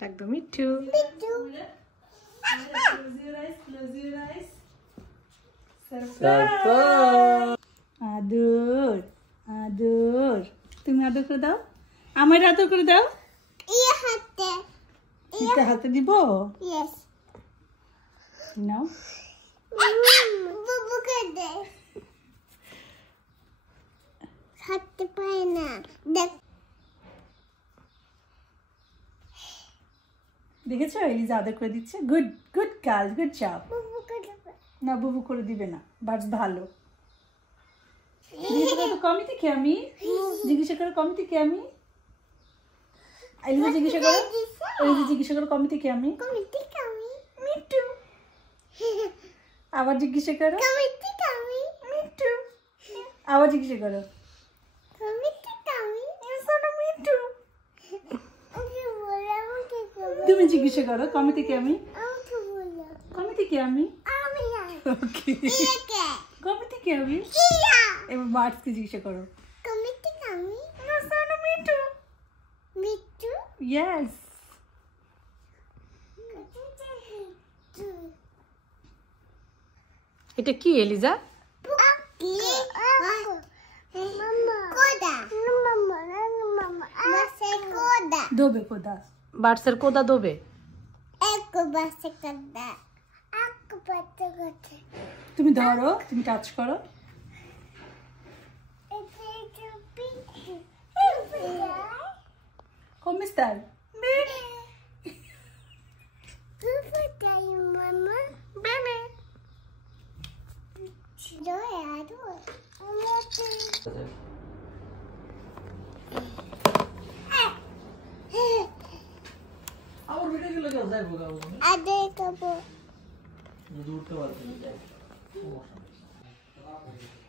ডাক দাও মিঠু। আদর আদর, তুমি আদর করে দাও, আমার আদর করে দাও। এটা হাতে দিব। নাও হাতে পায় না, দেখ দেখেছো এলিজা আদর করে দিচ্ছে। Good good girl, good job. না বুবু করে দিবে না, বাস ভালো। জিজ্ঞাসা করো কমি থেকে আমি, জিজ্ঞাসা করো কমি থেকে আমি, এলিজা জিজ্ঞাসা করো, এলিজা জিজ্ঞাসা করো কমি থেকে আমি, মিঠু। আবার জিজ্ঞাসা করো মিঠু, আবার জিজ্ঞাসা করো মিঠু। তুমি জিজ্ঞাসা করো কমি থেকে আমি, কমি থেকে আমি, ওকে কমি থেকে আমি। এবার বার্ডসকে জিজ্ঞাসা করো মিঠু। ইয়েস। এটা কি এলিজা? দোবে কোদা, বার্ডসের কোদা দোবে। তুমি ধরো, তুমি টাচ করো। Come stai? Bene. Come stai, mamma? Bene. Dove è? Dove? আমার ভিডিও গুলো কেউ যাইবো গাও তুমি আদে কবো দূর তো পারবে না যাই সমস্যা নেই।